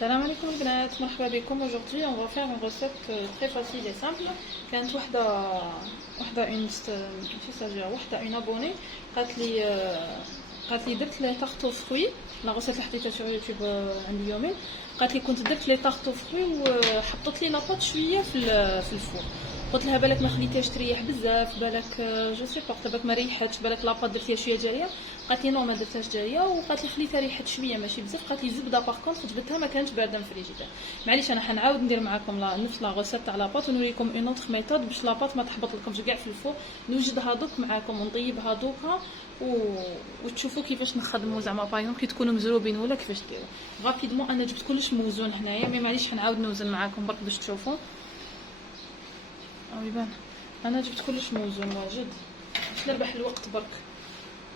Salam alaikum البنات مرحبا بكم. Aujourd'hui on va faire une recette très facile et simple. كانت وحده une abonnée قالت لي درت لي طاختو فروي لا غوسيت اللي حطيتها sur يوتيوب عندي يومين. قالت لي كنت درت لي طاختو فروي وحطيت لي لاباط شويه في الفور. قلت لها بالك ما خليتيهاش تريح بزاف، بالك جو سي با بالك ما ريحتش، بالك لاباط درتيها شويه جاريه. قالت لي نو ما درتهاش جاريه، وقالت لي خليتها ريحت شويه ماشي بزاف. قالت لي الزبده باغ كونطخ جبدتها ما كانتش بارده من الفريجيدير. معليش انا حنعاود ندير معكم نفس لا غوسيت تاع لاباط ونوريكم اون اوتر ميثود باش لاباط ما تحبط لكمش كاع في الفور. نوجدها دوك معاكم ونطيبها دوكا وتشوفوا كيفاش نخدموا زعما باغ كي تكونوا مزروبين ولا كيفاش ديروا رابيدمون. انا جبت كلش موزون هنايا، مي معليش حنعاود نوزن معاكم برك باش تشوفوا. يبان انا جبت كلش موزون واجد باش نربح الوقت برك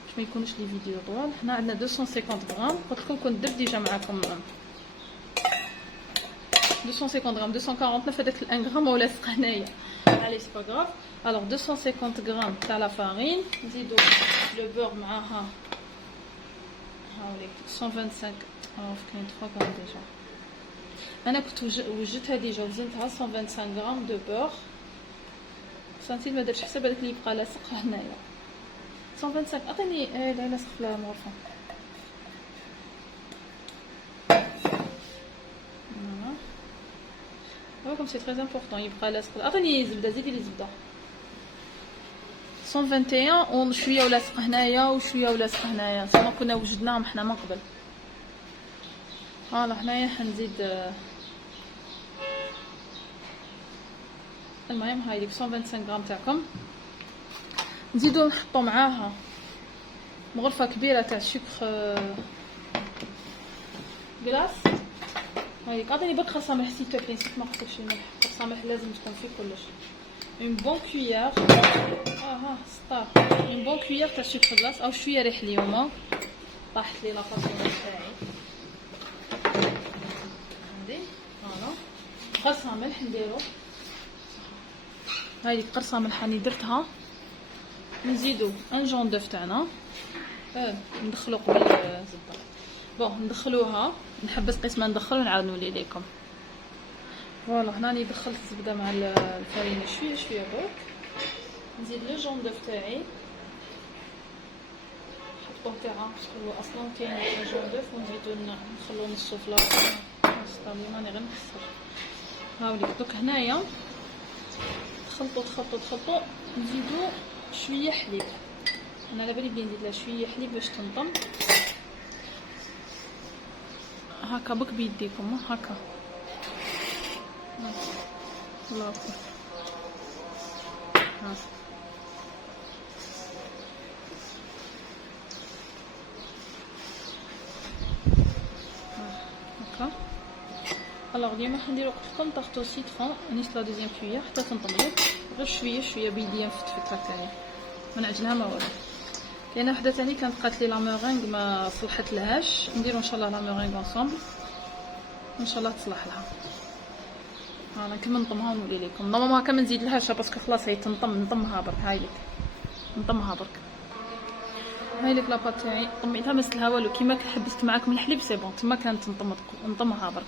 باش ما يكونش لي فيديو طوال. حنا عندنا 250 غرام، قلت لكم كنت درت ديجا معاكم 250 غرام 249 هذاك 1 غرام ولا لاصق هنايا علي سي با غراف. الوغ 250 غرام تاع لا فارين، نزيدو لو بور معاها هاوليك 125 كاين 3 غرام ديجا. انا كنت وجدتها ديجا وزنتها 125 غرام دو بور. سنتيت ما درتش حساب هذاك اللي يبقى لاصق هنايا 125. عطيني لا لاصق في المغرفه. كوم سي تري امبورطون يبقى لاصق. عطيني زبده، زيدي لي زبده 121 وشويه ولاصق هنايا وشويه ولاصق هنايا. ما كنا وجدناهم حنا من قبل. فوالا هنايا حنزيد المهم هاي ديك 125 غرام تاعكم. نزيدو نحطو معاها مغرفه كبيره تاع سكر كلاص. هاي عطيني برك خرصامح سي تو بلي، نسيت ما حطيتش الملح. خرصامح لازم تكون فيه كلش. اون بون كويير ستار اون بون كويير تاع سكر كلاص او شويه ريح اليوم. طاحت لي لافاصون تاعي عندي فوالا. قرصه ملح نديرو، هاي ديك قرصه ملح راني درتها. نزيدو ان جون دوف تاعنا ندخلو قبل الزبده. بون ندخلوها، نحبس قسمه ندخل ونعاود نولي ليكم. فوالا هنا راني دخلت الزبده مع الفرينه شويه شويه برك. نزيد لو جون دوف تاعي نحطوه تاعها باسكو هو اصلا كاين جون دوف، ونزيدو نخلو نصو في لاصطالي ماني غير نكسر. هاوليك دوك هنايا تخلطو نزيدو شويه حليب. انا على بالي بلي نزيد لها شويه حليب باش تنطم هكا بك بيديكم هكا. الله اكبر هكا. الوغ ديما حنديرو قلت لكم طاختو سيترون. نيس لا دوزيام كويير حتى تنطم غير شويه شويه بيديا نفتفت هكايا ما نعجنها ما والو. كاينه وحده ثاني كانت قالت لي لا مورينغ ما صلحت لهاش، نديرو ان شاء الله لا مورينغ انصومبل ان شاء الله تصلح لها. انا نكمل نطمها ونولي لكم. نورمالمون هكا ما نزيد لهاش باسكو خلاص هي تنطم. نطمها برك هاي لك نطمها برك. هاي لك لاباط تاعي طميتها ما سلها والو. كيما حبست معاكم الحليب سي بون تما كانت نطمها برك.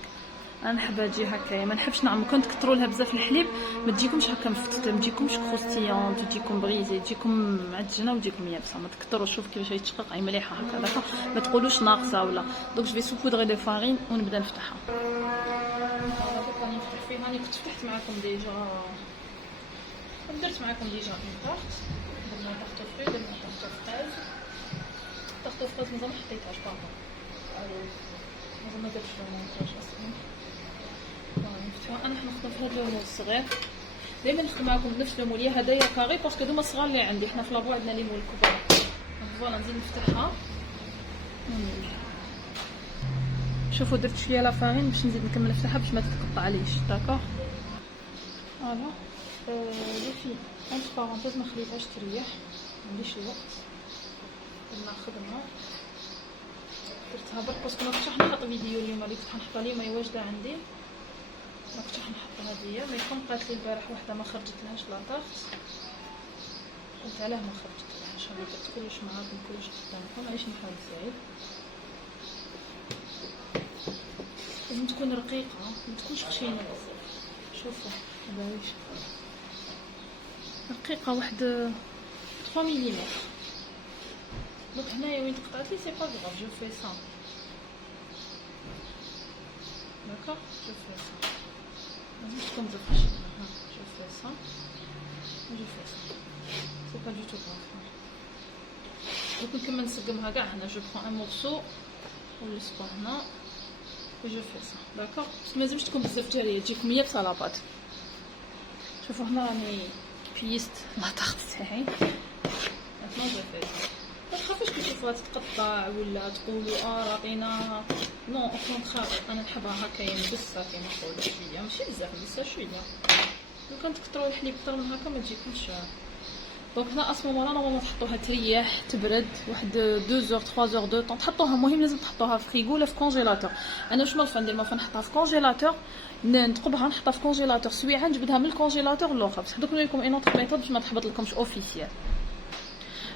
انا نحبها تجي هكايا، ما نحبش نعم كنت تكثروا لها بزاف الحليب ما تجيكمش هكا مفتته، ما تجيكمش كروستيون، تجيكم بريزي، تجيكم معجنه وتجيكم يابسه. ما تكثروش. شوف كيفاش هي تشقق اي مليحه هكا داكا، ما تقولوش ناقصه ولا. دونك جو في سوبودغي دو فارين ونبدا نفتحها. راني نفتح فيها. راني كنت فتحت معكم ديجا، درت معكم ديجا اون طاحت. درنا طاحتو فري، درنا طاحتو فريز. طاحتو فريز مازال ما حطيتهاش باغون، مازال ما درتش لو مونتاج اصلا. انا حنخدم في هذا اللون الصغير. دائما نخدم معكم بنفس لو موليه هدايا كاري باسكو دوما الصغار اللي عندي. حنا في لابو عندنا لي مول كبار. فوالا نزيد نفتحها. شوفوا درت شويه لا فارين باش نزيد نكمل نفتحها باش ما تتقطعليش. داكوغ فوالا. لي في انت بارونتيز ما خليتهاش تريح، ما عنديش الوقت. درنا خدمه درتها برك باسكو ما كنتش راح نحط فيديو اليوم. اللي كنت حنحطها اليوم هي واجده عندي، ما كنتش راح نحطها هادية. مي كون قالت لي البارح وحده ما خرجت لهاش لاطاغت، قلت علاه ما خرجت لهاش. انا درت كلش معاكم كلش قدامكم. علاش نحاول نساعد. لازم تكون رقيقه ما تكونش خشينه بزاف. شوفوا هذا واش رقيقه واحد 3 ملم. دونك هنايا وين تقطعت لي سي با غراف جو في سا داكوغ جو في سا لازم تكون بزاف خشينه. ها جو في سا جو في سا سي با دو تو غراف. دونك نكمل نسقمها كاع هنا. جو برون ان مورسو ونلصقو هنا و جو في سا داكوغ. ما لازمش تكون بزاف جاريه تجيكم يابسه لاباط. شوفوا هنا راني بيست لا طاخت تاعي ماطنون جو في سا. ما تخافوش كي تشوفوها تتقطع ولا تقولوا راقينا نو او كونترير. انا نحبها هكايا مبسه كيما نقولوا شويه ماشي بزاف مبسه شويه. لو كان تكثروا الحليب اكثر من هكا ما تجيكمش. دونك هنا اصلا نورمالمون تحطوها تريح تبرد واحد 2 اور 3 اور دو طون تحطوها. المهم لازم تحطوها في فريغو ولا في كونجيلاتور. انا واش ما ندير ما نحطها في كونجيلاتور نتقبها نحطها في كونجيلاتور سويعه نجبدها من الكونجيلاتور للاخر. بصح دوك نوريكم اون اوتر ميثود باش ما تحبط لكمش اوفيسيال.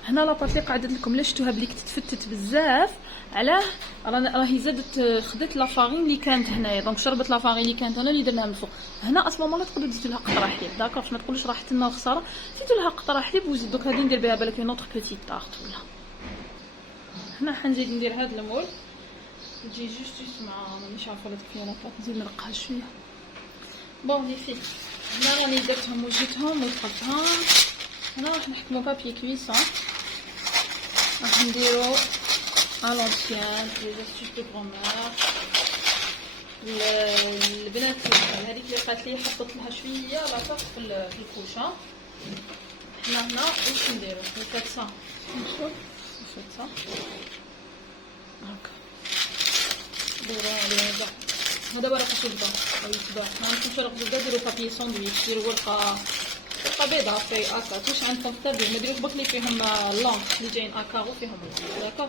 هنا لاباط اللي قعدت لكم لا شفتوها بلي تفتت بزاف علاه راهي زادت خدت لا فارين اللي كانت هنايا. دونك شربت لا فارين اللي كانت هنا اللي درناها من الفوق. هنا اصلا ما تقدروا تزيدوا لها قطره حليب داكوغ باش ما تقولوش راحت لنا الخساره. زيدوا لها قطره حليب وزيد. دوك غادي ندير بها بالك اون اوتر بوتيت طارت ولا. هنا حنزيد ندير هذا المول تجي جوست مع مانيش عارفه لا تكفي لاباط نزيد نرقها شويه. بون لي في هنا راني درتهم وجيتهم وطحتهم. هنا راح نحكمو بابي كويسون راح نديرو à l'ancienne les astuces de grand-mère. البنات هذيك اللي قالت لي حطت لها شويه لاصق في الكوشه. حنا هنا واش نديرو فات سا نشوف فات سا هكا ديرو عليها هذا ورق زبده او يتباع. ما عندكمش ورق زبده ديروا بابي ساندويتش ديروا ورقه بيضاء في اكا واش عندكم كتابين. ما ديروش بكلي فيهم لونغ اللي جايين اكارو فيهم داكوغ.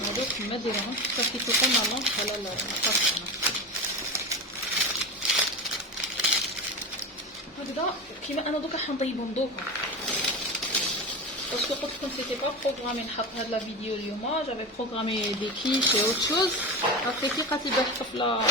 هذوك ما ديروهمش صافي تكون لونغ على الخاص. هكذا كيما انا دوكا حنطيبهم دوكا باسكو قلت لكم سيتي با بروغرامي نحط هاد لا فيديو اليوم. جافي بروغرامي دي كيش او تشوز هاكا كي قالت لي حفله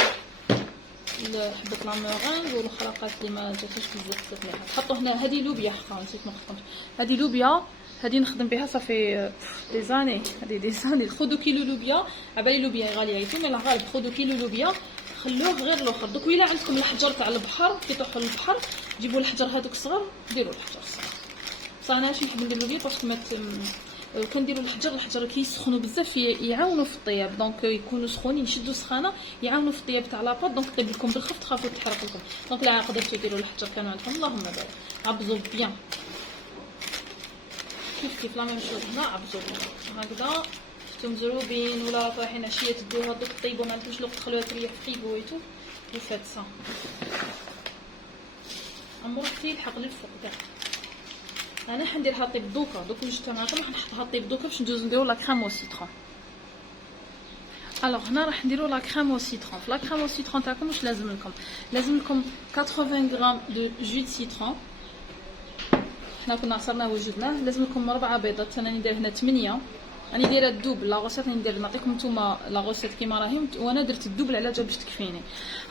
حبه لا مورينغ والاخرى قالت لي ما جاتش بزاف مليحه. حطوا هنا هذه لوبيا حقا نسيت ما خدمتش هذه لوبيا. هذه نخدم بها صافي دي زاني. هذه دي زاني. خذوا كيلو لوبيا عبالي لوبيا غاليه عيتو مي لا غالب خذوا كيلو لوبيا خلوه غير الاخر. دوك ويلا عندكم الحجر تاع البحر كي تروحوا للبحر جيبوا الحجر هذوك الصغار ديروا الحجر الصغار. بصح انا ماشي نحب ندير لوبيا باسكو ما كنديروا الحجر كي يسخنوا بزاف يعاونوا في الطياب. دونك يكونوا سخونين يشدوا سخانه يعاونوا في الطياب تاع لاباط. دونك طيب لكم بالخف تخافوا تحرق لكم. دونك لا قدرتوا ديروا الحجر كانوا عندكم اللهم بارك عبزوا بيان كيف لا ميم شوز. هنا عبزوا هكذا شفتوا مزروبين ولا طايحين عشيه تدوها دوك طيبوا ما عندكمش الوقت تخلوها تريح في فريغو ويتو وفات سا امور حتى يلحق للفوق كاع. انا حنديرها طيب دوكا دوك وجدتها معكم راح نحطها طيب دوكا باش ندوزو نديرو لا كريم او سيترون. الوغ هنا راح نديرو لا كريم او سيترون. في لا كريم او سيترون تاعكم واش لازم لكم 80 غرام دو جو دو سيترون. حنا كنا عصرناه وجدناه. لازم لكم 4 بيضات. انا ندير هنا 8. راني دايره الدوبل لا غوسيت ندير نعطيكم نتوما لا غوسيت كيما راهي وانا درت الدوبل على جال باش تكفيني.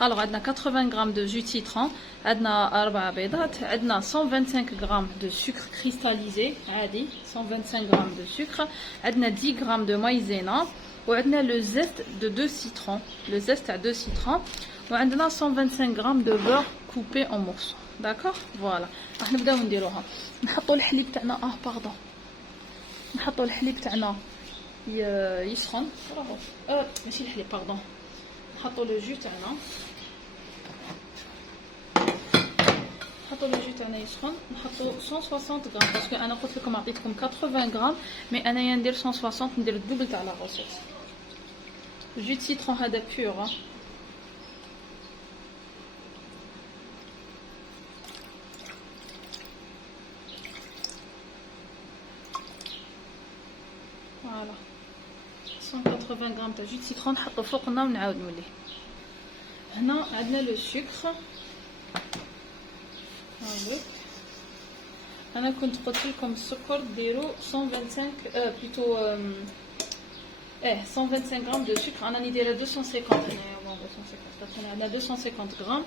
الوغ عندنا 80 غرام دو جو سيترون عندنا 4 بيضات عندنا 125 غرام دو سكر كريستاليزي عادي 125 غرام دو سكر عندنا 10 غرام دو مايزينا وعندنا لو زيت دو 2 سيترون لو زيت تاع 2 سيترون وعندنا 125 غرام دو بور كوبي اون مورسو داكوغ. فوالا راح نبداو نديروها. نحطوا الحليب تاعنا باردون نحطوا الحليب تاعنا يسخن راهو ماشي الحليب باردون. نحطوا لو جو تاعنا يسخن. نحطوا 160 غرام باسكو انا قلت لكم عطيتكم 80 غرام مي انايا ندير 160 ندير الدوبل تاع لا غوسيت. جو دو سيترون هذا بيور فوالا 180 غرام تاع جو دو سيترون نحطو فوقنا ونعاود نوليه. هنا عندنا لو سكر هاك. انا كنت قلت لكم السكر ديروا 125 بلوتو 125 غرام دو سكر. انا راني دايره 250 هنايا. بون 250 عندنا 250 غرام.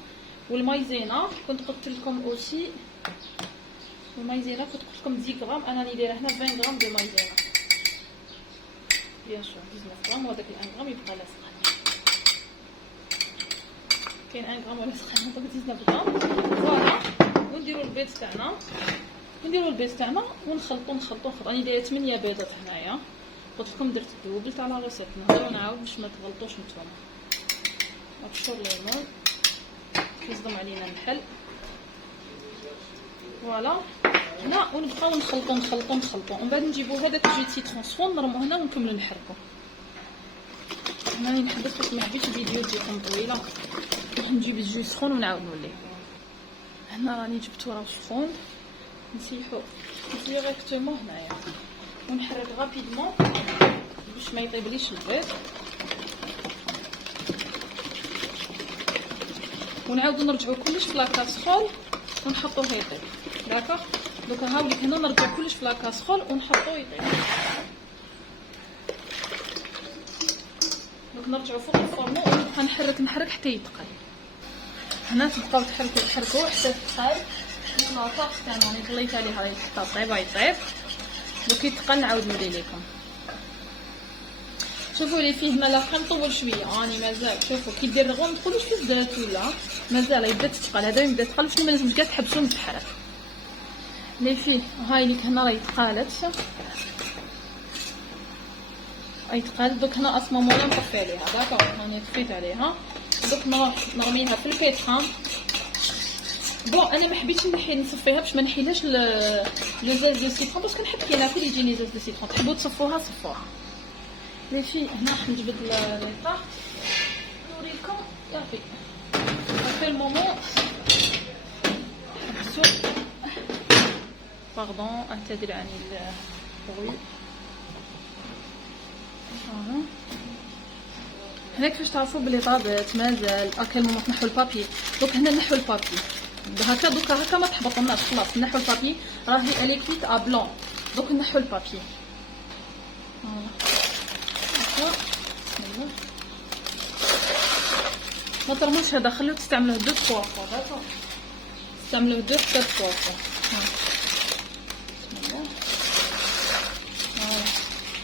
والمايزينا كنت قلت لكم اوسي، المايزينا كنت قلت لكم 10 غرام، انا راني دايره هنا 20 غرام دو مايزينا بيان سور 19 غرام، وهذاك 1 غرام يبقى لاصق. كاين 1 غرام ولا لاصق هنا 19 غرام. فوالا ونديروا البيض تاعنا ونخلطوا. راني دايره 8 بيضات هنايا، قلت لكم درت الدوبل تاع لا ريسيت، نهضروا نعاود باش ما تغلطوش نتوما. ابشر ليمون كيصدم علينا الحل. فوالا هنا ونبقاو نخلطوا ومن بعد نجيبوا هذاك الجي سيترون صفون نرموه هنا ونكملوا نحركوا. هنا راني نحبس باش ما نحبش الفيديو تجيكم طويله، نجيب الجي سخون ونعاود نولي. هنا راني جبتو راه سخون، نسيحو ديريكتومون هنايا ونحرك غابيدمون باش ما يطيبليش البيض، ونعاودو نرجعو كلش في لاكاسرول ونحطوه يطيب. داكوغ دوكا هاوليك هنا نرجعو كلش في لاكاسرول ونحطوه يطيب. دوك نرجعو فوق الفرمو ونبقى نحرك حتى يتقل. هنا تبقاو تحركوا حتى يتقل. هنا لاطاغ تاعنا راني طليت عليها راهي طيبه يطيب. دوك يتقل نعاود نوري لكم. شوفوا لي فيه هنا لا كان طول شويه راني مازال. شوفوا كي دير الرغوه ما تقولوش فيه زدات ولا مازال يبدا تتقل. هذا يبدا يتقل شنو ما لازمش كاع تحبسو متحرك لي فيه. هاي ليك هنا راهي تقالت يتقال. دوك هنا اسمو ولا نطفي عليها. داكوغ راني طفيت عليها. دوك نروح نرميها في البيتران. بون انا ما حبيتش نصفيها باش ما نحيلهاش لو زاز دو سيترون باسكو نحب كي ناكل يجيني زاز دو سيترون. تحبوا تصفوها لي في. هنا راح نجبد ليطاغ نوريكم صافي. في المومون حبسوا باردون اعتذر عن البروي. هنا كيفاش تعرفوا بلي طابت مازال اكل مومون تنحوا البابي. دوك هنا نحوا البابي هكا. دوكا هكا ما تحبطناش خلاص نحوا البابي راهي اليكليت ا بلون. دوك نحوا البابي. ما ترموش هذا، خلوه تستعملوه دو فوا. داكوغ تستعملوه دو فوا.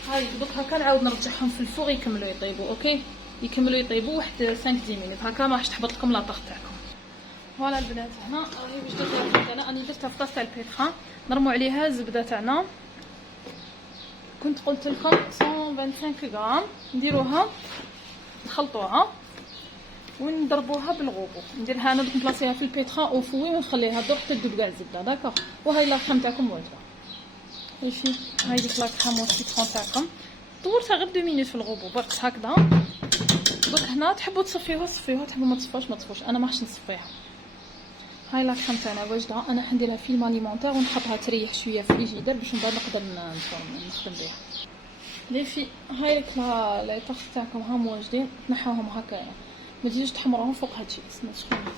هاي دوك هكا نعاود نرجعهم في الفوغ يكملوا يطيبوا. اوكي يكملوا يطيبوا واحد 5 مينوت هكا ما راحش تحبط لكم لاطاغ تاعكم. فوالا البنات هنا راهي باش درت انا درتها في طاس تاع البيتران. نرموا عليها الزبده تاعنا. كنت قلت لكم 125 غرام. نديروها نخلطوها ونضربوها بالغوبو. نديرها انا نبلاصيها في البيتران او فوي ونخليها تدور حتى تذوب كاع الزبده. داكوغ وهاي لاكريم تاعكم واجده. ماشي هاي ديك لاكريم والسيترون تاعكم دورتها غير 2 مينوت في الغوبو برك هكذا. دوك هنا تحبوا تصفيوها تحبوا ما تصفوش. انا ما راحش نصفيها. هاي لاكريم تاعنا واجده. انا راح نديرها فيلم اليمونتير ونحطها تريح شويه في الفريجيدير باش من بعد نقدر نخدم بها. لي في هاي لا طاغ تاعكم هاهم واجدين. تنحوهم هكايا ما تجيش تحمروهم فوق هادشي. اسمع سخونه ما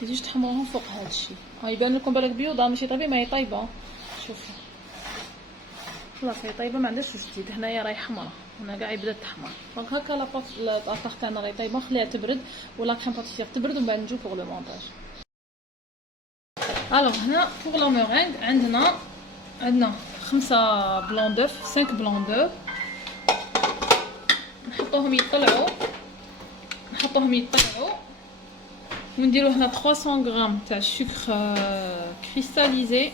تجيش تحمروهم فوق هادشي. يبان لكم بالك بيوضه ماشي طيبه ما هي طايبه. شوفوا خلاص هي طايبه ما عندهاش واش تزيد. هنايا راهي حمراء هنا كاع بدات تحمر. دونك هكا لاطاغ تاعنا راهي طايبه. نخليها تبرد ولا كريم باتيسير تبرد ومن بعد نجيو فوق لو مونتاج. الوغ هنا فوق لا مورينغ عندنا 5 بلون دوف 5 بلون دوف. نحطوهم يطلعوا ونديرو هنا 300 غرام تاع السكر كريستاليزي.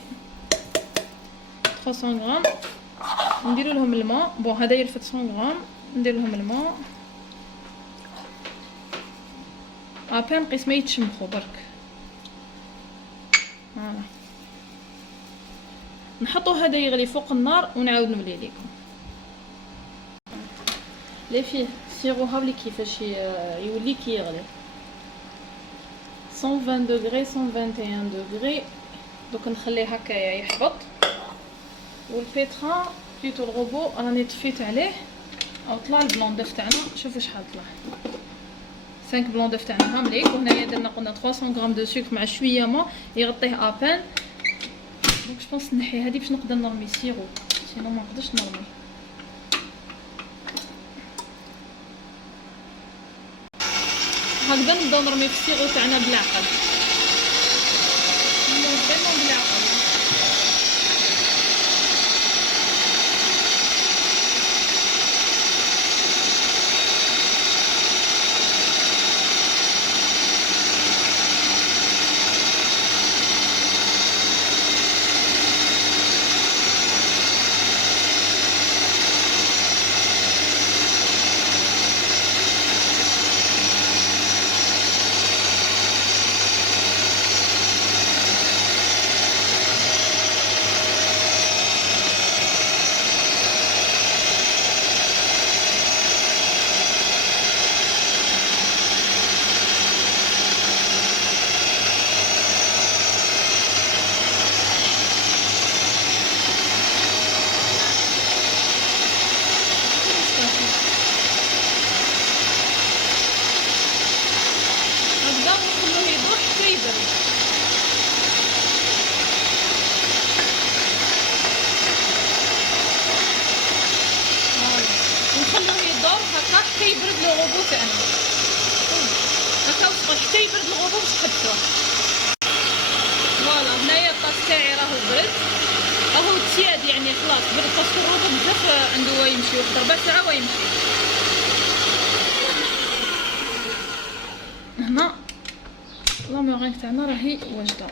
300 غرام نديرو لهم الماء. بون هذا يلفت 100 غرام. ندير لهم الماء ابان قيس ما يتشمخوا برك. فوالا نحطو هذا يغلي فوق النار ونعاود نولي لكم. لي فيه سيرو هاولي كيفاش يولي كي يغلي 120 دوغري 121 دوغري. دوك نخليه هكايا يحبط. والبيتران بليتو الغوبو راني طفيت عليه او طلع البلون دوف تاعنا. شوفوا شحال طلع 5 بلون دوف تاعنا هامليك. وهنايا درنا قلنا 300 غرام دو سكر مع شويه ما يغطيه ابان. دونك جو بونس نحي هذه باش نقدر نرمي سيرو سينو ما نقدرش نرمي. هكذا نبداو نرمي في السيغو تاعنا بالعقل فريمون بالعقل. نخلوه يدور هكا حتى يبرد الغوبو تاعنا هكا وصفا حتى يبرد الغوبو باش نحطوه. فوالا هنايا الطاس تاعي راهو برد راهو تسياد يعني خلاص برد باسكو الغوبو بزاف عنده يمشي واحد ربع ساعة ويمشي. هنا لا مورين تاعنا راهي واجده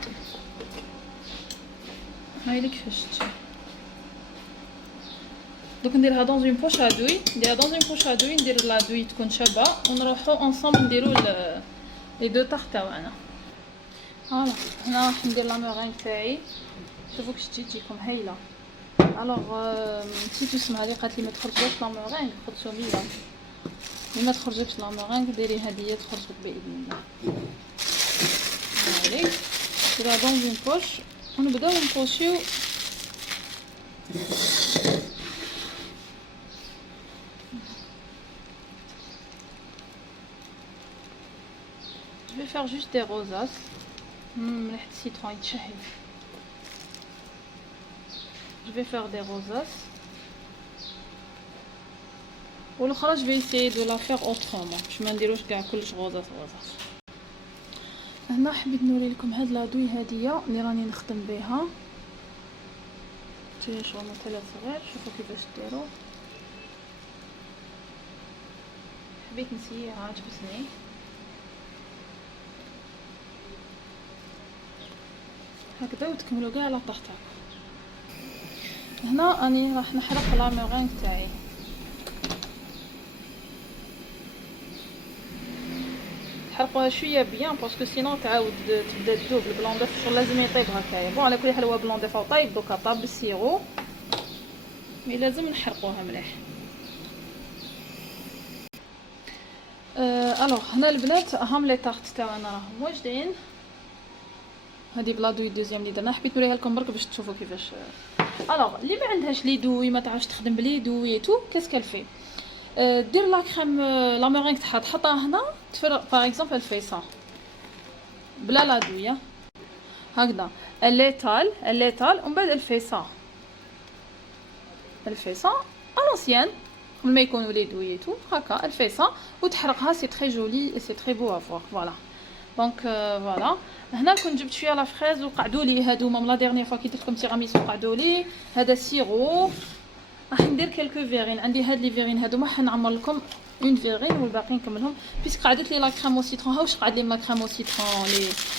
هاي لي كيفاش تجي. دوك نديرها دون اون بوش ادوي نديرها دون اون بوش ادوي ندير لا دوي تكون شابه ونروحو اونصومبل نديرو لي دو طاغ تاعنا. فوالا هنا راح ندير لا مورين تاعي شوفوا كيفاش تجيكم هايله. الوغ نسيت اسمها لي قالت لي ما تخرجوش لا مورين خدتو بيا لي ما تخرجوش لا مورين ديري هديه تخرج لك باذن الله. هاي نديرها دون اون بوش ونبداو نبوشيو. Je vais faire juste des rosaces. ريحة السيترون يتشهي. Je vais faire des rosaces. والاخرى je vais essayer de la faire autrement باش ما نديروش كاع كلش غوزاس. هنا حبيت نوري لكم هاد لادوي هاديه اللي راني نخدم بها. تي شغل مثلا صغير شوفوا كيفاش ديروا. حبيت نسيها عجبتني. هكذا وتكملوا كاع لا طاغ تاعكم. هنا راني راح نحرق لا مورين تاعي. تحرقوها شويه بيان باسكو سينو تعاود تبدا تذوب. البلون داف شغل لازم يطيب هكايا. بون على كل حال هو بلون داف طايب دوكا طاب بالسيرو مي لازم نحرقوها مليح. الوغ هنا البنات هام لي طاغ تاعنا راهم واجدين. هذه بلا دوي دوزيام اللي درنا حبيت نوريها لكم برك باش تشوفوا كيفاش. الوغ اللي ما عندهاش لي دوي ما تعرفش تخدم بلي دوي تو كاسكال في دير لا كريم لا مورينغ تاعها تحطها هنا تفرق باغ اكزومبل الفيصه بلا لا دويه هكذا الليتال ومن بعد الفيصه الونسيان قبل ما يكونوا لي دوي تو هكا الفيصه وتحرقها. سي تري جولي سي تري بو افوار. فوالا دونك فوالا هنا كنت جبت شويه لا فريز وقعدوا لي هادوما من لا ديرنيير فوا كي درت لكم تيراميسو قعدوا لي. هذا سيرو راح ندير كلكو فيرين عندي هاد لي فيرين هادوما حنعمر لكم اون فيرين والباقي نكملهم بيسك قعدت لي لا كريم او سيترون. ها واش قعد لي لا كريم او سيترون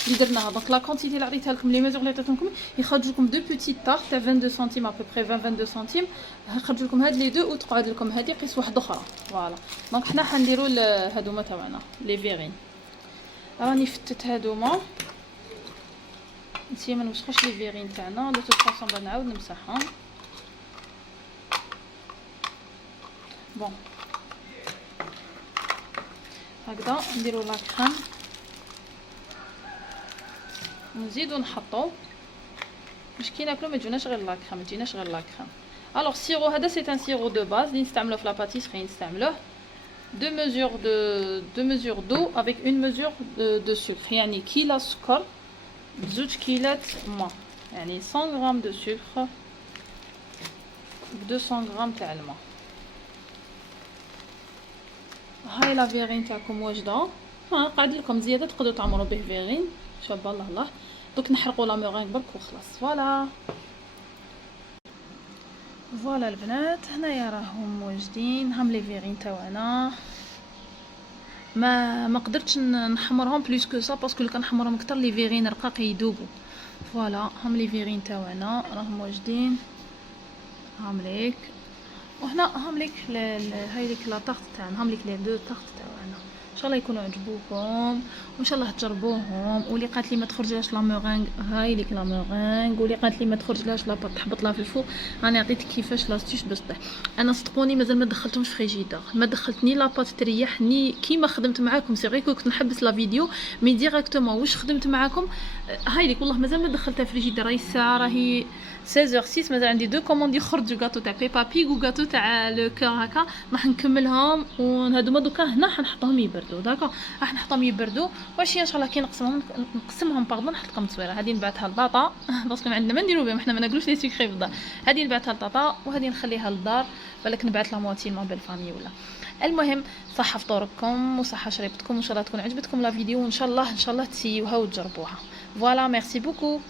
اللي درناها. دونك لا كونتيتي اللي عطيتها لكم لي ميزور اللي عطيتهم لكم يخرج لكم دو بوتيت طاغ تاع 22 سنتيم ا بوبري 22 سنتيم. يخرج لكم هاد لي دو وتقعد لكم هادي قيس واحده اخرى. فوالا دونك حنا حنديروا هادوما تاعنا لي فيرين. راني فتت هادوما نسيا ما نوسخوش لي فيرين تاعنا. دو توت فاصون نعاود نمسحهم. بون هكذا نديرو لا كريم ونزيدو نحطو باش كي ناكلو ما تجوناش غير لا كريم ما تجيناش غير لا كريم. الوغ السيرو هذا سي ان سيرو دو باز اللي نستعملوه في لا باتيسري. نستعملوه دو ميزور دو افيك اون ميزور دو سكر يعني كيلو سكر بزوج كيلات ما يعني 100 غرام دو سكر ب 200 غرام تاع الماء. هاي لا فيرين تاعكم واجده ها قاعد لكم زياده تقدروا تعمروا به فيغين شابه. الله الله دوك نحرقوا لا مورينغ برك وخلاص. فوالا البنات هنايا راهم واجدين. هم لي فيغين تاعنا ما قدرتش نحمرهم بلوس كو سا باسكو لو كان نحمرهم اكثر لي فيغين رقاق يذوبوا. فوالا هم لي فيغين تاعنا راهم واجدين. هم ليك وهنا هم ليك هاي ليك لا طاقت تاعنا. هم ليك لي دو طاقت تاعنا ان شاء الله يكونوا عجبوكم وان شاء الله تجربوهم. واللي قالت لي ما تخرجلاش لا مورينغ هاي ليك لا مورينغ. واللي قالت لي ما تخرجلاش لا بط تحبط لها في الفوق راني عطيتك كيفاش لاستيش باش طيح. انا صدقوني مازال ما دخلتهمش في فريجيدار. ما دخلت ني لاباط تريح ني كيما خدمت معاكم. سي فري كنت نحبس لا فيديو مي ديريكتومون واش خدمت معاكم هاي ليك والله مازال ما دخلتها في فريجيدار. راهي الساعه راهي 16h06 مازال عندي دو كوموند يخرجوا غاتو تاع بيبا بيغ وغاتو تاع لو كور هكا راح نكملهم. وهادوما دوكا هنا حنحطهم يبردوا داكا راح نحطهم يبردوا واش ان شاء الله كي نقسمهم باردون نحط لكم تصويره. هذه نبعثها لطاطا باسكو ما عندنا ما نديرو بهم حنا ما ناكلوش لي سكري في الدار. هذه نبعثها لطاطا وهذه نخليها للدار بالك نبعث لا موتي ما بالفامي ولا. المهم صحه فطوركم وصحه شريبتكم وان شاء الله تكون عجبتكم لا فيديو وان شاء الله تسيوها وتجربوها. فوالا ميرسي بوكو.